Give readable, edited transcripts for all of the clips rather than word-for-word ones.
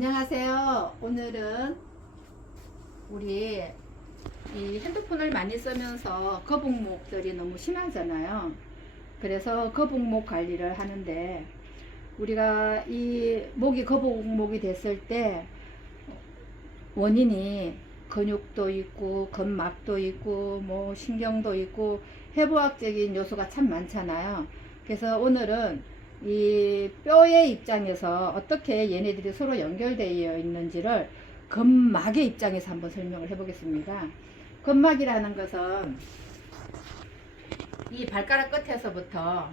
안녕하세요. 오늘은 우리 이 핸드폰을 많이 쓰면서 거북목들이 너무 심하잖아요. 그래서 거북목 관리를 하는데 우리가 이 목이 거북목이 됐을 때 원인이 근육도 있고 근막도 있고 뭐 신경도 있고 해부학적인 요소가 참 많잖아요. 그래서 오늘은 이 뼈의 입장에서 어떻게 얘네들이 서로 연결되어 있는지를 근막의 입장에서 한번 설명을 해 보겠습니다. 근막이라는 것은 이 발가락 끝에서부터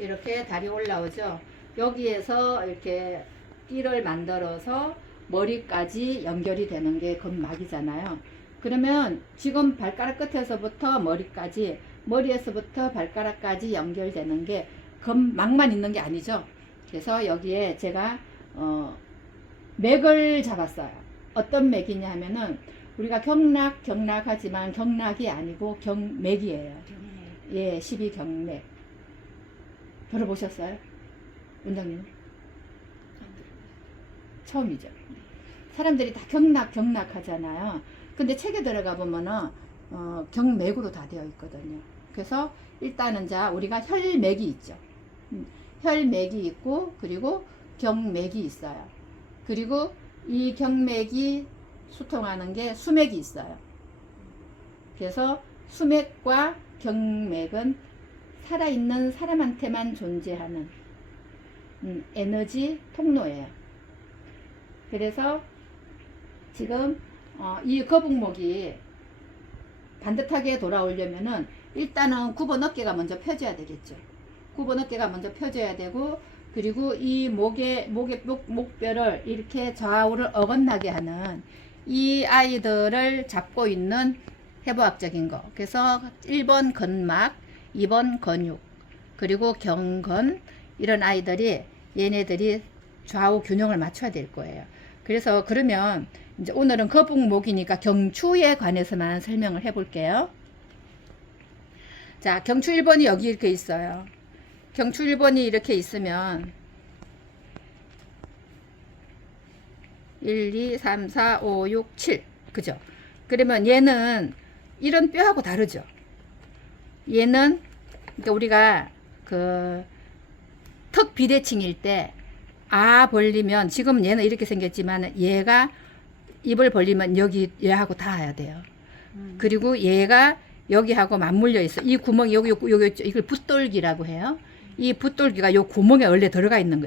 이렇게 다리 올라오죠. 여기에서 이렇게 띠를 만들어서 머리까지 연결이 되는 게 근막이잖아요. 그러면 지금 발가락 끝에서부터 머리까지, 머리에서부터 발가락까지 연결되는 게 근막만 있는 게 아니죠. 그래서 여기에 제가 맥을 잡았어요. 어떤 맥이냐 하면은 우리가 경락하지만 경락이 아니고 경맥이에요. 예, 12경맥. 들어보셨어요? 원장님? 처음이죠. 사람들이 다 경락 하잖아요. 근데 책에 들어가 보면은 경맥으로 다 되어 있거든요. 그래서 일단은 자 우리가 혈맥이 있죠. 혈맥이 있고 그리고 경맥이 있어요. 그리고 이 경맥이 수통하는 게 수맥이 있어요. 그래서 수맥과 경맥은 살아있는 사람한테만 존재하는 에너지 통로예요. 그래서 지금 이 거북목이 반듯하게 돌아오려면은 일단은 9번 어깨가 먼저 펴져야 되겠죠. 9번 어깨가 먼저 펴져야 되고 그리고 이 목뼈를 이렇게 좌우를 어긋나게 하는 이 아이들을 잡고 있는 해부학적인 거. 그래서 1번 근막, 2번 근육, 그리고 경근 이런 아이들이 얘네들이 좌우 균형을 맞춰야 될 거예요. 그래서 그러면 이제 오늘은 거북목이니까 경추에 관해서만 설명을 해 볼게요. 자, 경추 1번이 여기 이렇게 있어요. 경추 1번이 이렇게 있으면 1, 2, 3, 4, 5, 6, 7 그죠? 그러면 얘는 이런 뼈하고 다르죠. 얘는 그러니까 우리가 그 턱 비대칭일 때 벌리면 지금 얘는 이렇게 생겼지만 얘가 입을 벌리면 여기 얘하고 닿아야 돼요. 그리고 얘가 여기하고 맞물려 있어. 이 구멍이 여기 있죠. 이걸 붓돌기라고 해요. 이 붓돌기가 요 구멍에 원래 들어가 있는 거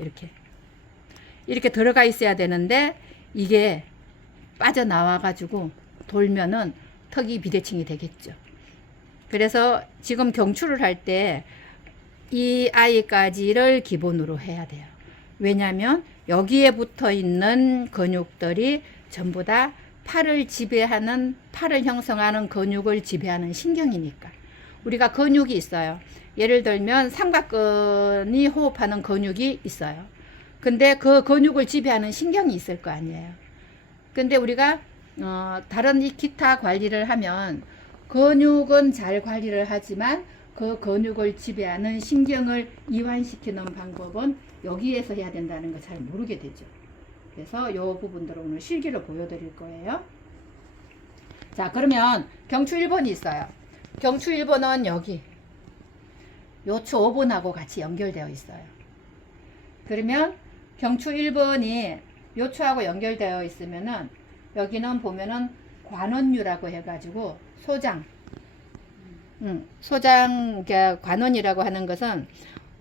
이렇게 들어가 있어야 되는데 이게 빠져나와 가지고 돌면은 턱이 비대칭이 되겠죠. 그래서 지금 경추를 할 때 이 아이까지를 기본으로 해야 돼요. 왜냐하면 여기에 붙어 있는 근육들이 전부 다 팔을 형성하는 근육을 지배하는 신경이니까. 우리가 근육이 있어요. 예를 들면 삼각근이 호흡하는 근육이 있어요. 근데 그 근육을 지배하는 신경이 있을 거 아니에요. 근데 우리가 다른 이 기타 관리를 하면 근육은 잘 관리를 하지만 그 근육을 지배하는 신경을 이완시키는 방법은 여기에서 해야 된다는 거 잘 모르게 되죠. 그래서 이 부분들을 오늘 실기로 보여드릴 거예요. 자, 그러면 경추 1번이 있어요. 경추 1번은 여기 요추 5번하고 같이 연결되어 있어요. 그러면 경추 1번이 요추하고 연결되어 있으면은 여기는 보면은 관원유라고 해가지고 소장, 관원이라고 하는 것은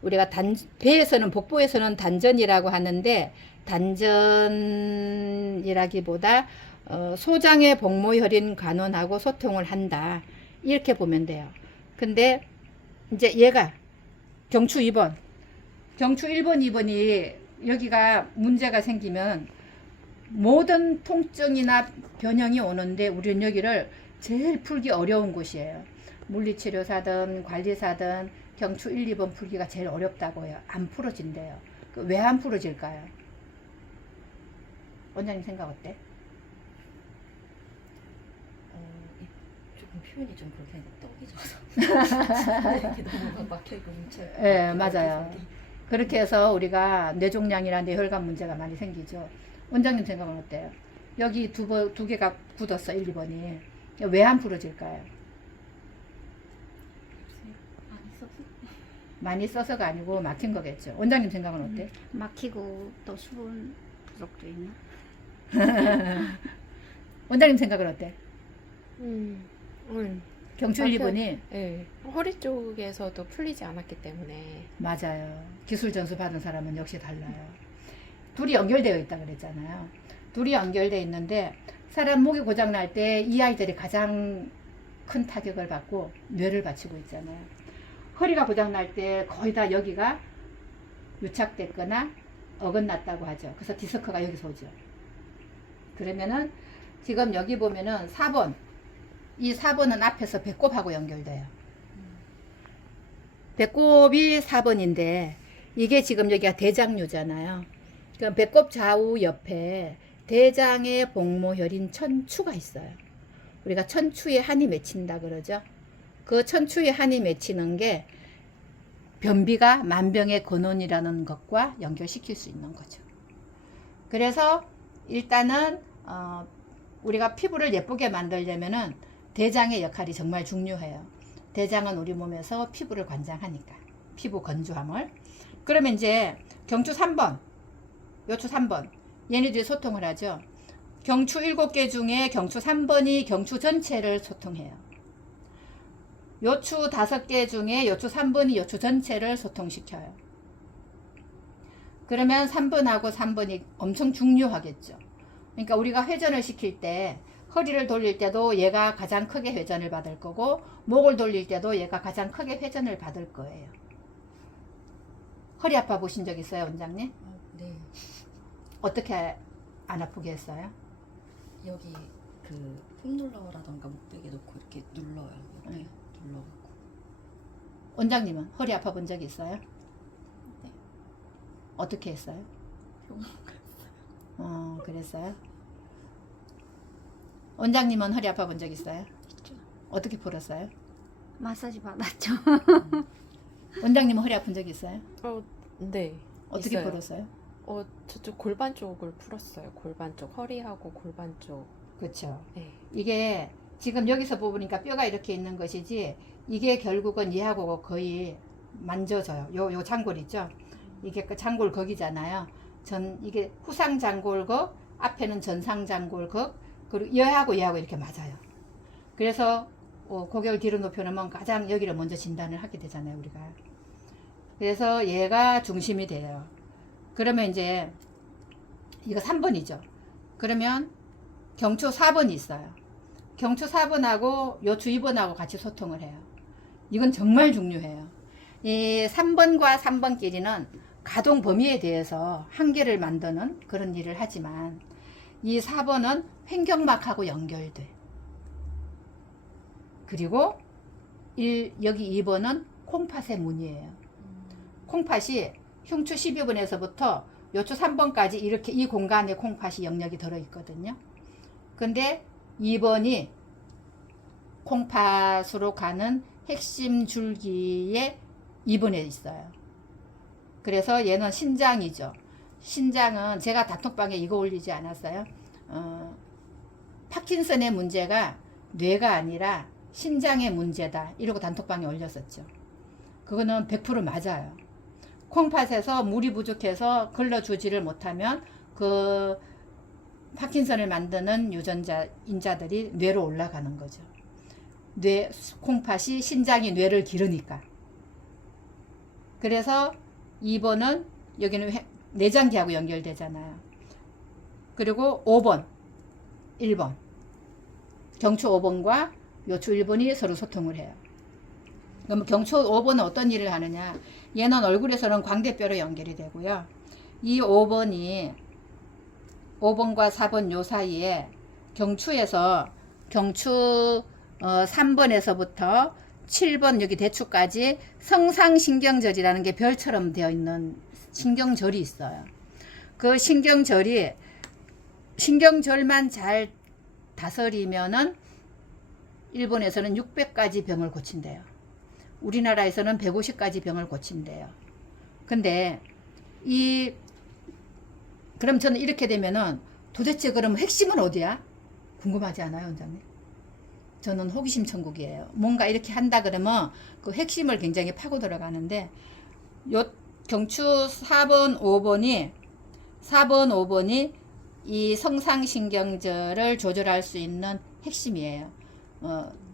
우리가 배에서는 복부에서는 단전이라고 하는데 단전이라기보다 소장의 복모혈인 관원하고 소통을 한다 이렇게 보면 돼요. 근데 이제 얘가 경추 2번, 경추 1번, 2번이 여기가 문제가 생기면 모든 통증이나 변형이 오는데 우리는 여기를 제일 풀기 어려운 곳이에요. 물리치료사든 관리사든 경추 1, 2번 풀기가 제일 어렵다고 해요. 안 풀어진대요. 왜 안 풀어질까요? 원장님 생각 어때? 조금 표현이 좀 그렇게 떡이 져서 이렇게 너무 막혀있고 뭉쳐요. 네, 맞아요. 그렇게 해서 우리가 뇌종양이나 뇌혈관 문제가 많이 생기죠. 원장님 생각은 어때요? 여기 두 개가 굳었어, 1, 2번이. 왜 안 풀어질까요? 많이 써서. 많이 써서가 아니고 막힌 거겠죠. 원장님 생각은 어때? 막히고 또 수분 부족도 있나? 원장님 생각은 어때? 음. 경추 1, 2번이 네. 허리 쪽에서도 풀리지 않았기 때문에. 맞아요. 기술 전수 받은 사람은 역시 달라요. 둘이 연결되어 있다 그랬잖아요. 둘이 연결되어 있는데 사람 목이 고장 날 때 이 아이들이 가장 큰 타격을 받고 뇌를 받치고 있잖아요. 허리가 고장 날 때 거의 다 여기가 유착됐거나 어긋났다고 하죠. 그래서 디스크가 여기서 오죠. 그러면은 지금 여기 보면은 4번, 이 4번은 앞에서 배꼽하고 연결돼요. 배꼽이 4번인데 이게 지금 여기가 대장류잖아요. 그럼 배꼽 좌우 옆에 대장의 복모혈인 천추가 있어요. 우리가 천추에 한이 맺힌다 그러죠. 그 천추에 한이 맺히는 게 변비가 만병의 근원이라는 것과 연결시킬 수 있는 거죠. 그래서 일단은 우리가 피부를 예쁘게 만들려면은 대장의 역할이 정말 중요해요. 대장은 우리 몸에서 피부를 관장하니까 피부 건조함을. 그러면 이제 경추 3번, 요추 3번 얘네들이 소통을 하죠. 경추 7개 중에 경추 3번이 경추 전체를 소통해요. 요추 5개 중에 요추 3번이 요추 전체를 소통시켜요. 그러면 3번하고 3번이 엄청 중요하겠죠. 그러니까 우리가 회전을 시킬 때 허리를 돌릴 때도 얘가 가장 크게 회전을 받을 거고 목을 돌릴 때도 얘가 가장 크게 회전을 받을 거예요. 허리 아파 보신 적 있어요, 원장님? 네. 어떻게 안 아프게 했어요? 여기 그 폼롤러라던가 목베개 놓고 이렇게 눌러요. 옆에 네. 눌러갖고. 원장님은 허리 아파 본 적 있어요? 네. 어떻게 했어요? 병원 갔어요. 그랬어요? 원장님은 허리 아파 본 적 있어요? 있죠. 어떻게 풀었어요? 마사지 받았죠. 원장님은 허리 아픈 적 있어요? 네. 어떻게 있어요. 풀었어요? 저쪽 골반 쪽을 풀었어요. 골반 쪽, 허리하고 골반 쪽. 그렇죠. 네. 이게 지금 여기서 보니까 뼈가 이렇게 있는 것이지 이게 결국은 얘하고 거의 만져져요. 요 장골 있죠? 이게 그 장골 거기잖아요. 이게 후상 장골극, 앞에는 전상 장골극, 그리고 얘하고 이렇게 맞아요. 그래서 고개를 뒤로 높여놓으면 가장 여기를 먼저 진단을 하게 되잖아요, 우리가. 그래서 얘가 중심이 돼요. 그러면 이제 이거 3번이죠. 그러면 경추 4번이 있어요. 경추 4번하고 요추 2번하고 같이 소통을 해요. 이건 정말 중요해요. 이 3번과 3번끼리는 가동 범위에 대해서 한계를 만드는 그런 일을 하지만 이 4번은 횡격막하고 연결돼. 그리고 여기 2번은 콩팥의 문이에요. 콩팥이 흉추 12번에서부터 요추 3번까지 이렇게 이 공간에 콩팥이 영역이 들어있거든요. 근데 2번이 콩팥으로 가는 핵심 줄기에 2번에 있어요. 그래서 얘는 신장이죠. 신장은 제가 단톡방에 이거 올리지 않았어요. 파킨슨의 문제가 뇌가 아니라 신장의 문제다. 이러고 단톡방에 올렸었죠. 그거는 100% 맞아요. 콩팥에서 물이 부족해서 걸러주지를 못하면 그 파킨슨을 만드는 인자들이 뇌로 올라가는 거죠. 콩팥이 신장이 뇌를 기르니까. 그래서 2번은 여기는 내장기하고 연결되잖아요. 그리고 5번, 1번. 경추 5번과 요추 1번이 서로 소통을 해요. 그럼 경추 5번은 어떤 일을 하느냐? 얘는 얼굴에서는 광대뼈로 연결이 되고요. 이 5번과 4번 요 사이에 경추에서 경추 3번에서부터 7번 여기 대추까지 성상신경절이라는 게 별처럼 되어 있는 신경절이 있어요. 그 신경절만 잘 다스리면은 일본에서는 600가지 병을 고친대요. 우리나라에서는 150가지 병을 고친대요. 근데 그럼 저는 이렇게 되면은 도대체 그럼 핵심은 어디야? 궁금하지 않아요, 원장님? 저는 호기심 천국이에요. 뭔가 이렇게 한다 그러면 그 핵심을 굉장히 파고 들어가는데, 요 경추 4번, 5번이 이 성상신경절을 조절할 수 있는 핵심이에요.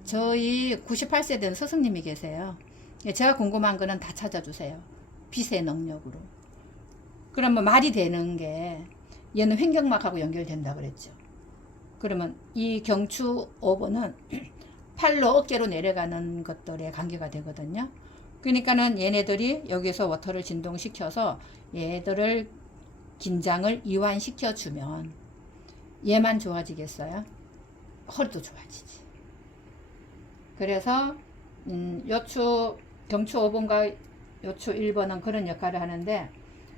저희 98세 된 스승님이 계세요. 제가 궁금한 거는 다 찾아주세요. 빛의 능력으로. 그러면 말이 되는 게, 얘는 횡격막하고 연결된다 그랬죠. 그러면 이 경추 5번은 팔로 어깨로 내려가는 것들에 관계가 되거든요. 그러니까는 얘네들이 여기서 워터를 진동시켜서 얘들을 긴장을 이완시켜 주면 얘만 좋아지겠어요? 허리도 좋아지지. 그래서 경추 5번과 요추 1번은 그런 역할을 하는데,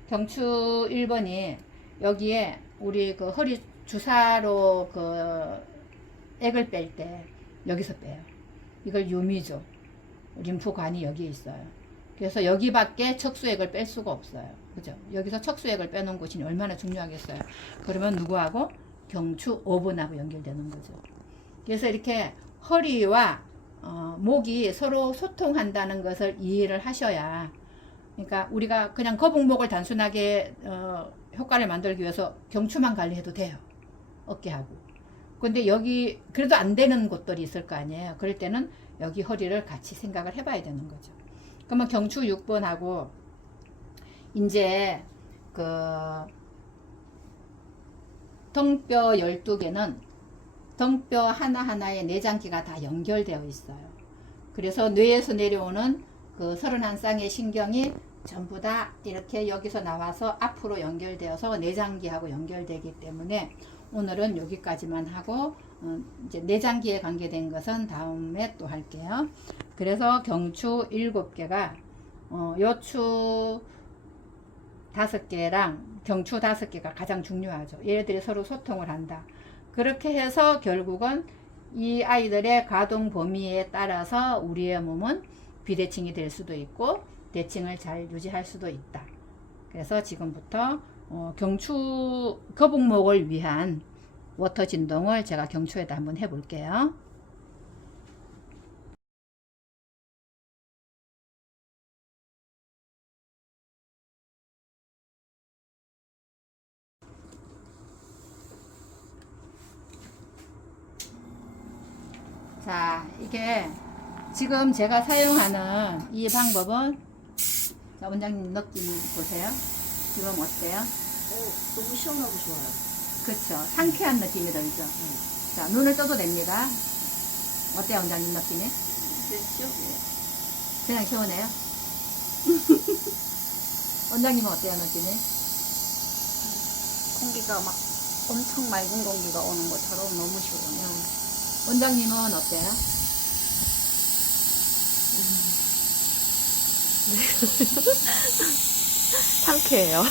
경추 1번이 여기에 우리 그 허리 주사로 그 액을 뺄 때 여기서 빼요. 이걸 유미죠. 림프관이 여기 있어요. 그래서 여기밖에 척수액을 뺄 수가 없어요. 그죠? 여기서 척수액을 빼놓은 곳이 얼마나 중요하겠어요. 그러면 누구하고? 경추 5번하고 연결되는 거죠. 그래서 이렇게 허리와 목이 서로 소통한다는 것을 이해를 하셔야, 그러니까 우리가 그냥 거북목을 단순하게 효과를 만들기 위해서 경추만 관리해도 돼요. 어깨하고. 근데 여기 그래도 안 되는 곳들이 있을 거 아니에요. 그럴 때는 여기 허리를 같이 생각을 해봐야 되는 거죠. 그러면 경추 6번하고 이제 그 등뼈 12개는 등뼈 하나하나에 내장기가 다 연결되어 있어요. 그래서 뇌에서 내려오는 그 31쌍의 신경이 전부 다 이렇게 여기서 나와서 앞으로 연결되어서 내장기하고 연결되기 때문에 오늘은 여기까지만 하고, 이제 내장기에 관계된 것은 다음에 또 할게요. 그래서 경추 7개가 요추 5개랑 경추 5개가 가장 중요하죠. 얘네들이 서로 소통을 한다. 그렇게 해서 결국은 이 아이들의 가동 범위에 따라서 우리의 몸은 비대칭이 될 수도 있고 대칭을 잘 유지할 수도 있다. 그래서 지금부터 경추 거북목을 위한 워터 진동을 제가 경추에다 한번 해볼게요. 자, 이게 지금 제가 사용하는 이 방법은, 자, 원장님 느낌 보세요. 지금 어때요? 너무 시원하고 좋아요. 그렇죠. 상쾌한 느낌이 들죠. 자, 눈을 떠도 됩니다. 어때요, 원장님 느낌이? 그냥 시원해요? 원장님은 어때요, 느낌이? 공기가 막 엄청 맑은 공기가 오는 것처럼 너무 시원해요. 원장님은 어때요? 상쾌해요.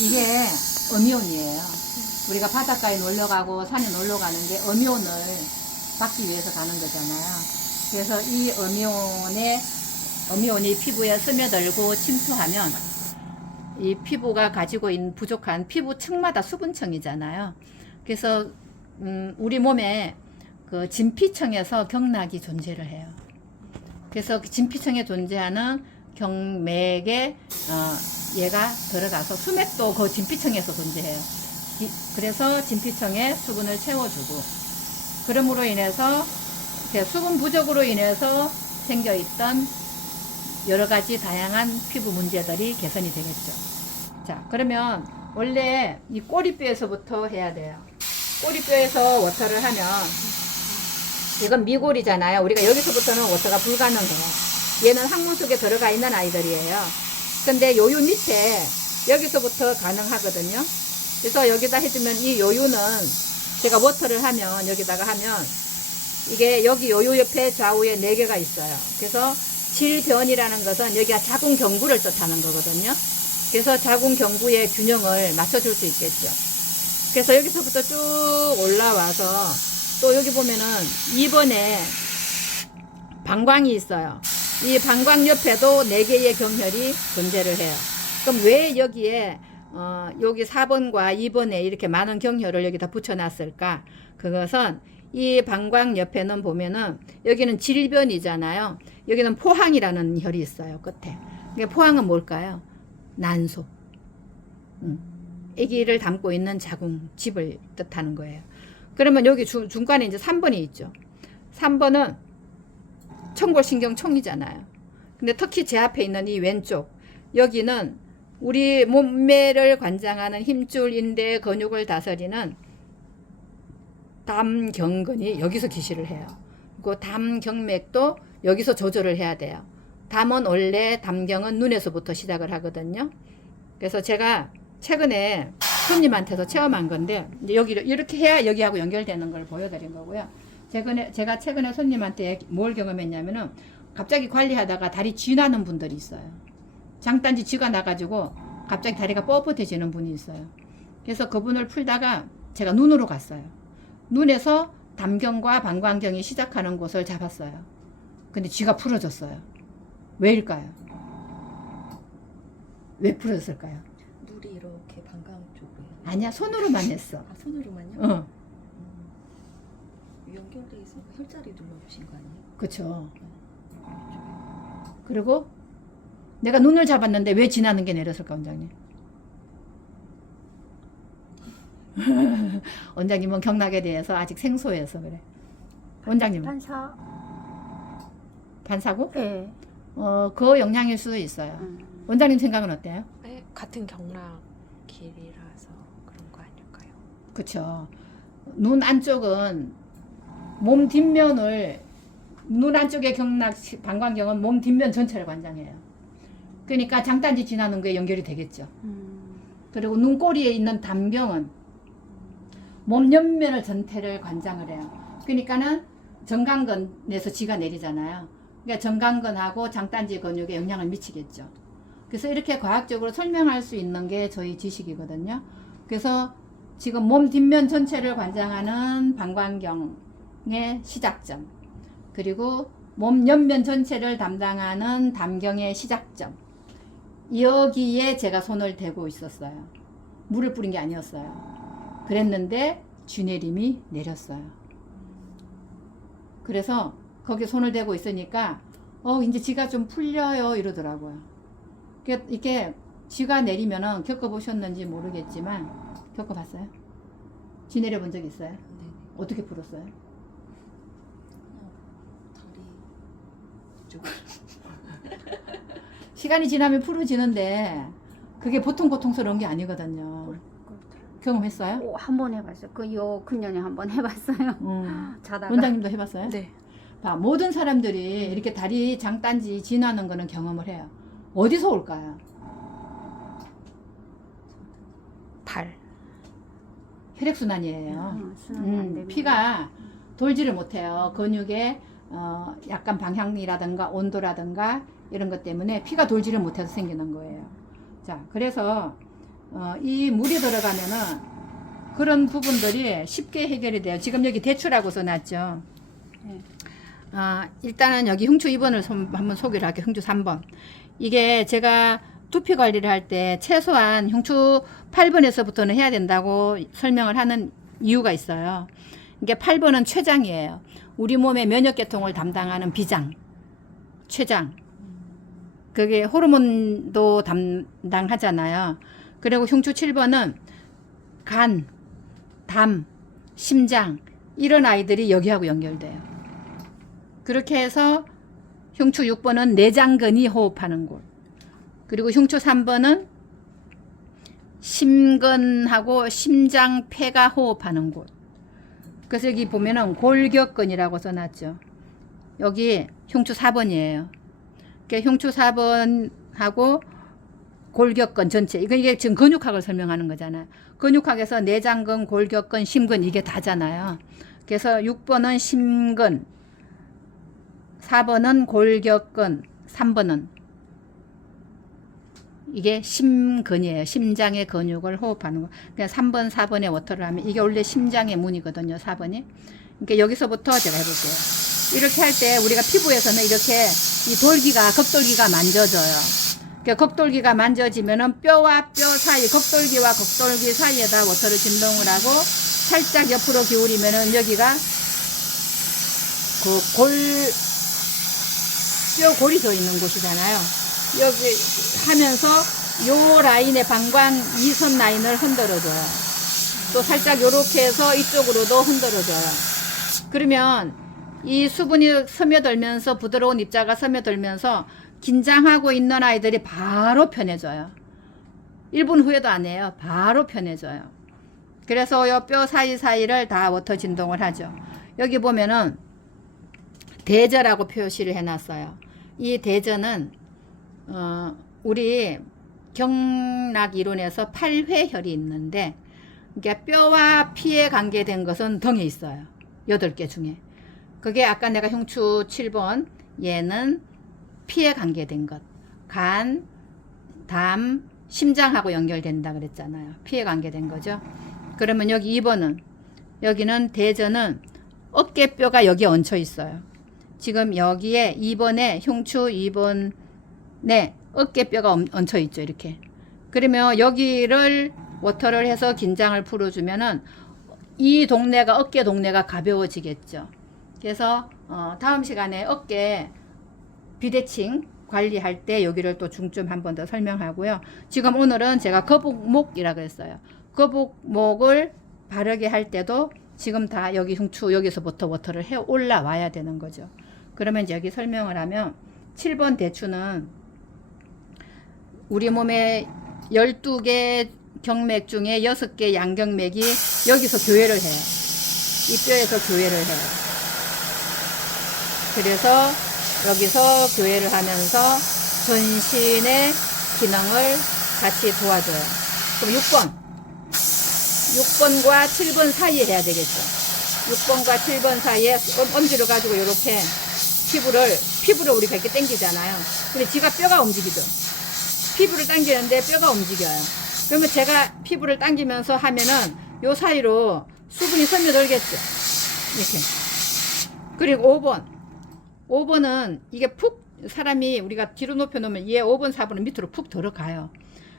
이게 음이온이에요. 우리가 바닷가에 놀러 가고 산에 놀러 가는데 음이온을 받기 위해서 가는 거잖아요. 그래서 이 음이온이 피부에 스며들고 침투하면 이 피부가 가지고 있는 부족한 피부층마다 수분층이잖아요. 그래서 우리 몸에 그 진피층에서 경락이 존재를 해요. 그래서 그 진피층에 존재하는 경맥에 얘가 들어가서 수맥도 그 진피층에서 존재해요. 그래서 진피층에 수분을 채워주고, 그러므로 인해서 수분 부족으로 인해서 생겨있던 여러 가지 다양한 피부 문제들이 개선이 되겠죠. 자, 그러면 원래 이 꼬리뼈에서부터 해야 돼요. 꼬리뼈에서 워터를 하면, 이건 미골이잖아요. 우리가 여기서부터는 워터가 불가능해요. 얘는 항문 속에 들어가 있는 아이들이에요. 근데 요유 밑에 여기서부터 가능하거든요. 그래서 여기다 해주면 이 요유는 제가 워터를 하면, 여기다가 하면 이게 여기 요유 옆에 좌우에 4개가 있어요. 그래서 질변이라는 것은 여기가 자궁 경부를 뜻하는 거거든요. 그래서 자궁 경부의 균형을 맞춰줄 수 있겠죠. 그래서 여기서부터 쭉 올라와서 또 여기 보면은 2번에 방광이 있어요. 이 방광 옆에도 4개의 경혈이 존재를 해요. 그럼 왜 여기에 여기 4번과 2번에 이렇게 많은 경혈을 여기다 붙여놨을까? 그것은 이 방광 옆에는 보면은 여기는 질변이잖아요. 여기는 포항이라는 혈이 있어요. 끝에. 그러니까 포항은 뭘까요? 난소. 아기를 담고 있는 자궁집을 뜻하는 거예요. 그러면 여기 중간에 이제 3번이 있죠. 3번은 청골신경총이잖아요. 근데 특히 제 앞에 있는 이 왼쪽 여기는 우리 몸매를 관장하는 힘줄, 인대, 근육을 다스리는 담경근이 여기서 기시를 해요. 그 담경맥도 여기서 조절을 해야 돼요. 담은 원래 담경은 눈에서부터 시작을 하거든요. 그래서 제가 최근에 손님한테서 체험한 건데 이제 여기를 이렇게 해야 여기하고 연결되는 걸 보여드린 거고요. 제가 최근에 손님한테 뭘 경험했냐면은 갑자기 관리하다가 다리 쥐나는 분들이 있어요. 장단지 쥐가 나가지고 갑자기 다리가 뻣뻣해지는 분이 있어요. 그래서 그분을 풀다가 제가 눈으로 갔어요. 눈에서 담경과 방광경이 시작하는 곳을 잡았어요. 근데 쥐가 풀어졌어요. 왜일까요? 왜 풀어졌을까요? 물이 이렇게 방광 쪽에. 아니야, 손으로만 했어. 아, 손으로만요? 어, 연결돼 있어 혈자리 눌러주신 거 아니에요? 그쵸. 그리고 내가 눈을 잡았는데 왜 지나는 게 내렸을까, 원장님? 원장님은 경락에 대해서 아직 생소해서 그래. 원장님은? 반사고? 네. 그 영향일 수도 있어요. 원장님 생각은 어때요? 네, 같은 경락 길이라서 그런 거 아닐까요? 그쵸. 눈 안쪽은 몸 뒷면을, 눈 안쪽의 경락, 방광경은 몸 뒷면 전체를 관장해요. 그러니까 장단지 지나는 거에 연결이 되겠죠. 그리고 눈꼬리에 있는 담경은 몸 옆면을 전체를 관장을 해요. 그러니까는 정강근에서 지가 내리잖아요. 그러니까 정강근하고 장단지 근육에 영향을 미치겠죠. 그래서 이렇게 과학적으로 설명할 수 있는 게 저희 지식이거든요. 그래서 지금 몸 뒷면 전체를 관장하는 방광경의 시작점, 그리고 몸 옆면 전체를 담당하는 담경의 시작점, 여기에 제가 손을 대고 있었어요. 물을 뿌린 게 아니었어요. 그랬는데 쥐내림이 내렸어요. 그래서 거기에 손을 대고 있으니까 이제 쥐가 좀 풀려요 이러더라고요. 이렇게 쥐가 내리면은 겪어보셨는지 모르겠지만 겪어봤어요? 쥐 내려본 적 있어요? 네. 어떻게 풀었어요? 다리 쪽을. 시간이 지나면 풀어지는데 그게 보통 고통스러운 게 아니거든요. 경험했어요? 한 번 해봤어요. 요 금년에 한 번 해봤어요. 자다가. 원장님도 해봤어요? 네. 봐, 모든 사람들이 이렇게 다리 장단지 지나는 거는 경험을 해요. 어디서 올까요? 발. 혈액순환이에요. 순환이 안 되면. 피가 돌지를 못해요. 근육에 약간 방향이라든가 온도라든가 이런 것 때문에 피가 돌지를 못해서 생기는 거예요. 자, 그래서 이 물이 들어가면은 그런 부분들이 쉽게 해결이 돼요. 지금 여기 대추라고 써놨죠. 네. 일단은 여기 흉추 2번을 한번 소개를 할게요. 흉추 3번. 이게 제가 두피 관리를 할 때 최소한 흉추 8번에서부터는 해야 된다고 설명을 하는 이유가 있어요. 이게 8번은 췌장이에요. 우리 몸의 면역계통을 담당하는 비장, 췌장. 그게 호르몬도 담당하잖아요. 그리고 흉추 7번은 간, 담, 심장 이런 아이들이 여기하고 연결돼요. 그렇게 해서 흉추 6번은 내장근이 호흡하는 곳. 그리고 흉추 3번은 심근하고 심장, 폐가 호흡하는 곳. 그래서 여기 보면은 골격근이라고 써놨죠. 여기 흉추 4번이에요. 그러니까 흉추 4번하고 골격근 전체. 이게 지금 근육학을 설명하는 거잖아요. 근육학에서 내장근, 골격근, 심근 이게 다잖아요. 그래서 6번은 심근, 4번은 골격근, 3번은 이게 심근이에요. 심장의 근육을 호흡하는 거. 그냥 3번, 4번에 워터를 하면 이게 원래 심장의 문이거든요. 4번이. 그러니까 여기서부터 제가 해볼게요. 이렇게 할 때 우리가 피부에서는 이렇게 이 돌기가 극돌기가 만져져요. 그러니까 극돌기가 만져지면은 뼈와 뼈 사이, 극돌기와 극돌기 사이에다 워터를 진동을 하고 살짝 옆으로 기울이면은 여기가 그 뼈골이 져 있는 곳이잖아요. 여기 하면서 요 라인의 방광 2선 라인을 흔들어줘요. 또 살짝 요렇게 해서 이쪽으로도 흔들어줘요. 그러면 이 수분이 스며들면서 부드러운 입자가 스며들면서 긴장하고 있는 아이들이 바로 편해져요. 1분 후에도 안 해요. 바로 편해져요. 그래서 요 뼈 사이사이를 다 워터 진동을 하죠. 여기 보면은 대저라고 표시를 해놨어요. 이 대저는 우리 경락 이론에서 8회혈이 있는데 그러니까 뼈와 피에 관계된 것은 등에 있어요. 8개 중에. 그게 아까 내가 흉추 7번 얘는 피에 관계된 것. 간, 담, 심장하고 연결된다 그랬잖아요. 피에 관계된 거죠. 그러면 여기 2번은 여기는 대저는 어깨뼈가 여기에 얹혀 있어요. 지금 여기에 2번에 흉추 2번에 어깨뼈가 얹혀 있죠. 이렇게. 그러면 여기를 워터를 해서 긴장을 풀어주면은 이 동네가 어깨 동네가 가벼워지겠죠. 그래서 다음 시간에 어깨 비대칭 관리할 때 여기를 또 중점 한 번 더 설명하고요. 지금 오늘은 제가 거북목이라 그랬어요. 거북목을 바르게 할 때도 지금 다 여기 흉추 여기서부터 워터를 해 올라와야 되는 거죠. 그러면 이제 여기 설명을 하면 7번 대추는 우리 몸에 12개 경맥 중에 6개 양경맥이 여기서 교회를 해요. 이 뼈에서 교회를 해요. 그래서 여기서 교회를 하면서 전신의 기능을 같이 도와줘요. 그럼 6번과 7번 사이에 해야 되겠죠. 6번과 7번 사이에 엄지를 가지고 이렇게 피부를 우리가 이렇게 당기잖아요. 근데 지가 뼈가 움직이죠. 피부를 당기는데 뼈가 움직여요. 그러면 제가 피부를 당기면서 하면은 요 사이로 수분이 스며들겠죠. 이렇게. 그리고 5번은 이게 푹 사람이 우리가 뒤로 높여 놓으면 얘 5번, 4번은 밑으로 푹 들어가요.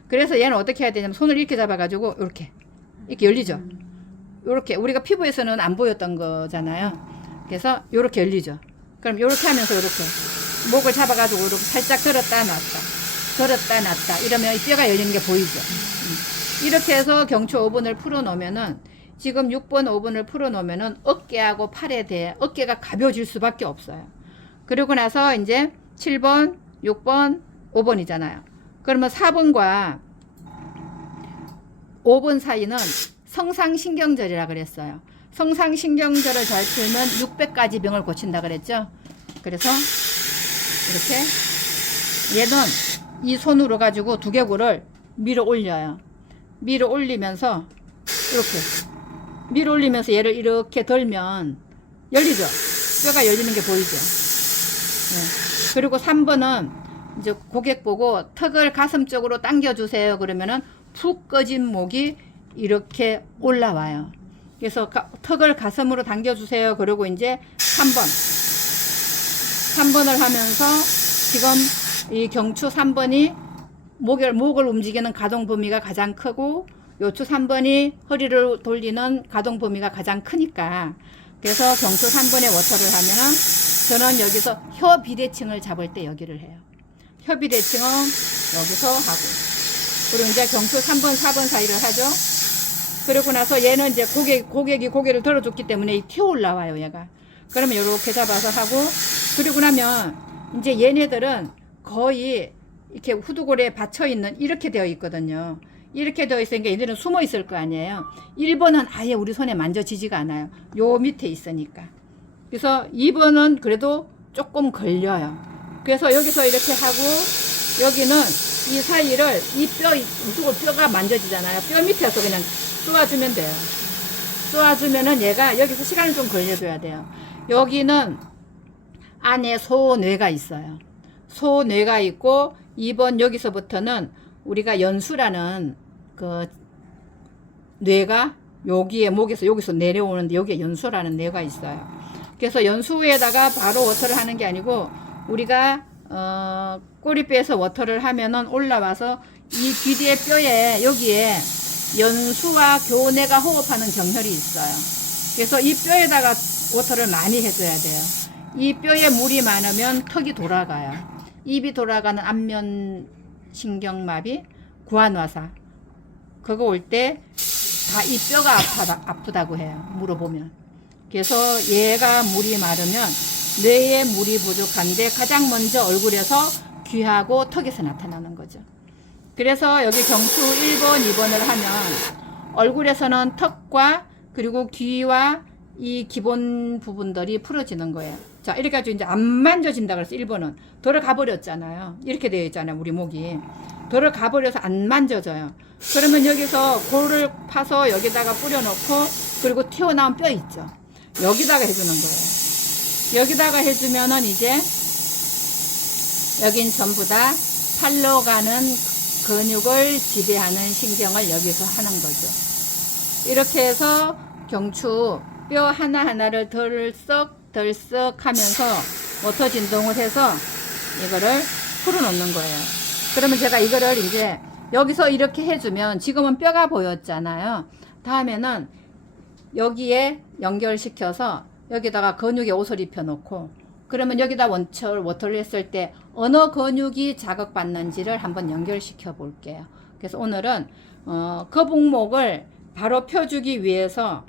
그래서 얘는 어떻게 해야 되냐면 손을 이렇게 잡아가지고 이렇게 열리죠. 이렇게 우리가 피부에서는 안 보였던 거잖아요. 그래서 이렇게 열리죠. 그럼 이렇게 하면서 이렇게 목을 잡아가지고 이렇게 살짝 들었다 놨다 이러면 이 뼈가 열리는 게 보이죠. 이렇게 해서 경추 5번을 풀어 놓으면은 지금 6번, 5번을 풀어 놓으면은 어깨하고 팔에 대해 어깨가 가벼워질 수밖에 없어요. 그리고 나서 이제 7번, 6번, 5번이잖아요. 그러면 4번과 5번 사이는 성상신경절이라 그랬어요. 성상신경절을 잘 풀면 600가지 병을 고친다 그랬죠. 그래서 이렇게 얘는 이 손으로 가지고 두개골을 밀어 올려요. 밀어 올리면서 이렇게 밀어 올리면서 얘를 이렇게 들면 열리죠. 뼈가 열리는 게 보이죠. 네. 그리고 3번은 이제 고객 보고 턱을 가슴 쪽으로 당겨 주세요. 그러면은 푹 꺼진 목이 이렇게 올라와요. 그래서 턱을 가슴으로 당겨 주세요. 그리고 이제 3번을 하면서 지금 이 경추 3번이 목을 움직이는 가동 범위가 가장 크고 요추 3번이 허리를 돌리는 가동 범위가 가장 크니까 그래서 경추 3번에 워터를 하면은 저는 여기서 혀 비대칭을 잡을 때 여기를 해요. 혀 비대칭은 여기서 하고 그리고 이제 경추 3번, 4번 사이를 하죠. 그리고 나서 얘는 이제 고객이 고개를 들어줬기 때문에 튀어 올라와요, 얘가. 그러면 이렇게 잡아서 하고 그리고 나면 이제 얘네들은 거의 이렇게 후두골에 받쳐있는 이렇게 되어 있거든요. 이렇게 되어 있으니까 얘들은 숨어 있을 거 아니에요. 1번은 아예 우리 손에 만져지지가 않아요. 요 밑에 있으니까. 그래서 2번은 그래도 조금 걸려요. 그래서 여기서 이렇게 하고 여기는 이 사이를 이 후두골 뼈가 만져지잖아요. 뼈 밑에서 그냥 쏘아주면 돼요. 쏘아주면은 얘가 여기서 시간을 좀 걸려줘야 돼요. 여기는 안에 소뇌가 있어요. 소뇌가 있고 2번 여기서부터는 우리가 연수라는 그 뇌가 여기에 목에서 여기서 내려오는데 여기에 연수라는 뇌가 있어요. 그래서 연수에다가 바로 워터를 하는 게 아니고 우리가 꼬리뼈에서 워터를 하면은 올라와서 이 귀 뒤에 뼈에 여기에 연수와 교내가 호흡하는 정혈이 있어요. 그래서 이 뼈에다가 워터를 많이 해줘야 돼요. 이 뼈에 물이 많으면 턱이 돌아가요. 입이 돌아가는 안면 신경마비, 구안화사. 그거 올 때 다 이 뼈가 아프다고 해요. 물어보면. 그래서 얘가 물이 마르면 뇌에 물이 부족한데 가장 먼저 얼굴에서 귀하고 턱에서 나타나는 거죠. 그래서 여기 경추 1번, 2번을 하면 얼굴에서는 턱과 그리고 귀와 이 기본 부분들이 풀어지는 거예요. 자, 이렇게 가지고 이제 안 만져진다 그래서 1번은 돌을 가버렸잖아요. 이렇게 되어 있잖아요. 우리 목이. 돌을 가버려서 안 만져져요. 그러면 여기서 골을 파서 여기다가 뿌려놓고 그리고 튀어나온 뼈 있죠. 여기다가 해주는 거예요. 여기다가 해주면은 이제 여긴 전부 다 팔로 가는 근육을 지배하는 신경을 여기서 하는 거죠. 이렇게 해서 경추 뼈 하나하나를 덜썩 하면서 워터 진동을 해서 이거를 풀어놓는 거예요. 그러면 제가 이거를 이제 여기서 이렇게 해주면 지금은 뼈가 보였잖아요. 다음에는 여기에 연결시켜서 여기다가 근육에 옷을 입혀놓고 그러면 여기다 워터를 했을 때 어느 근육이 자극받는지를 한번 연결시켜 볼게요. 그래서 오늘은 거북목을 바로 펴주기 위해서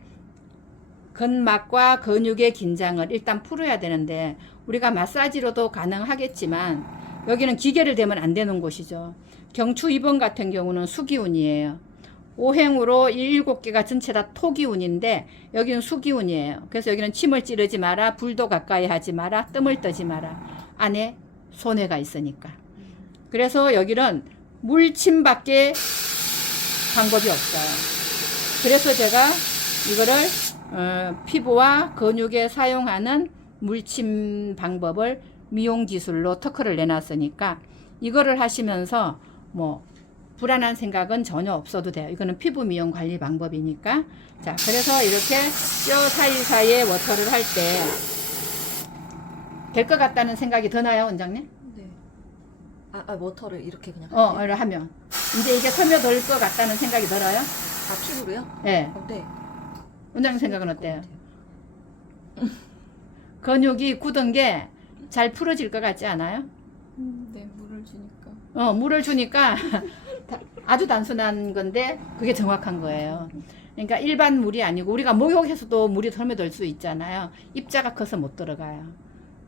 근막과 근육의 긴장을 일단 풀어야 되는데 우리가 마사지로도 가능하겠지만 여기는 기계를 대면 안 되는 곳이죠. 경추 2번 같은 경우는 수기운이에요. 오행으로 7개가 전체 다 토기운인데 여기는 수기운이에요. 그래서 여기는 침을 찌르지 마라, 불도 가까이 하지 마라, 뜸을 뜨지 마라. 안에 손해가 있으니까. 그래서 여기는 물침밖에 방법이 없어요. 그래서 제가 이거를 피부와 근육에 사용하는 물침 방법을 미용 기술로 특허를 내놨으니까 이거를 하시면서 뭐 불안한 생각은 전혀 없어도 돼요. 이거는 피부 미용 관리 방법이니까. 자, 그래서 이렇게 뼈 사이사이에 워터를 할 때 될 것 같다는 생각이 드나요, 원장님? 네. 워터를 이렇게 그냥 이렇게 하면 이제 이게 스며들 것 같다는 생각이 들어요? 피부로요? 네. 네. 원장님 생각은 어때요? 근육이 굳은 게 잘 풀어질 것 같지 않아요? 네, 물을 주니까. 물을 주니까 아주 단순한 건데 그게 정확한 거예요. 그러니까 일반 물이 아니고 우리가 목욕해서도 물이 스며들 수 있잖아요. 입자가 커서 못 들어가요.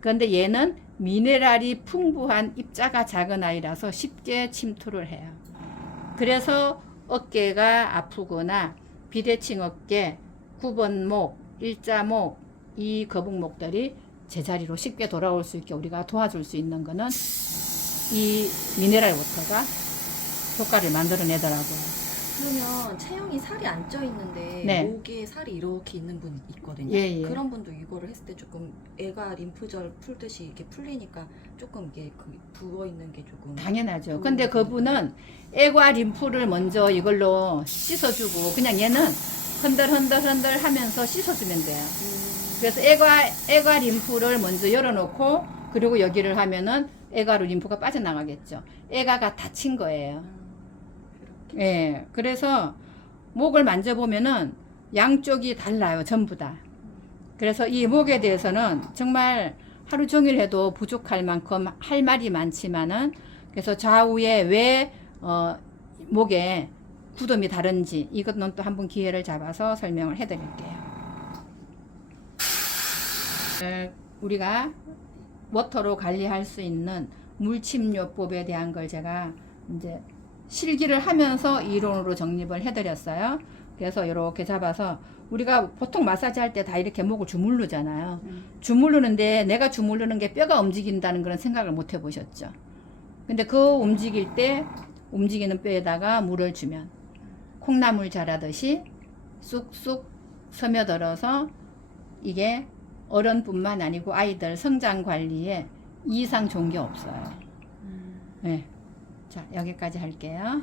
그런데 얘는 미네랄이 풍부한 입자가 작은 아이라서 쉽게 침투를 해요. 그래서 어깨가 아프거나 비대칭 어깨, 9번목, 일자목, 이 거북목들이 제자리로 쉽게 돌아올 수 있게 우리가 도와줄 수 있는 거는 이 미네랄 워터가 효과를 만들어내더라고요. 그러면 체형이 살이 안 쪄 있는데 네. 목에 살이 이렇게 있는 분 있거든요. 예, 예. 그런 분도 이거를 했을 때 조금 애가 림프절 풀듯이 이렇게 풀리니까 조금 이게 부어 있는 게 조금 당연하죠. 근데 그분은 애과 림프를 먼저 이걸로 씻어주고 그냥 얘는 흔들 하면서 씻어주면 돼요. 그래서 애과 림프를 먼저 열어놓고 그리고 여기를 하면은 애가로 림프가 빠져나가겠죠. 애가가 다친 거예요. 예, 그래서 목을 만져보면은 양쪽이 달라요, 전부 다. 그래서 이 목에 대해서는 정말 하루 종일 해도 부족할 만큼 할 말이 많지만은 그래서 좌우에 왜 목에 굳음이 다른지 이것은 또 한번 기회를 잡아서 설명을 해드릴게요. 우리가 워터로 관리할 수 있는 물침요법에 대한 걸 제가 이제 실기를 하면서 이론으로 정립을 해드렸어요. 그래서 이렇게 잡아서 우리가 보통 마사지 할 때 다 이렇게 목을 주물르잖아요. 주물르는데 내가 주물르는 게 뼈가 움직인다는 그런 생각을 못 해보셨죠. 근데 그 움직일 때 움직이는 뼈에다가 물을 주면 콩나물 자라듯이 쑥쑥 스며들어서 이게 어른뿐만 아니고 아이들 성장 관리에 이상 좋은 게 없어요. 네. 자, 여기까지 할게요.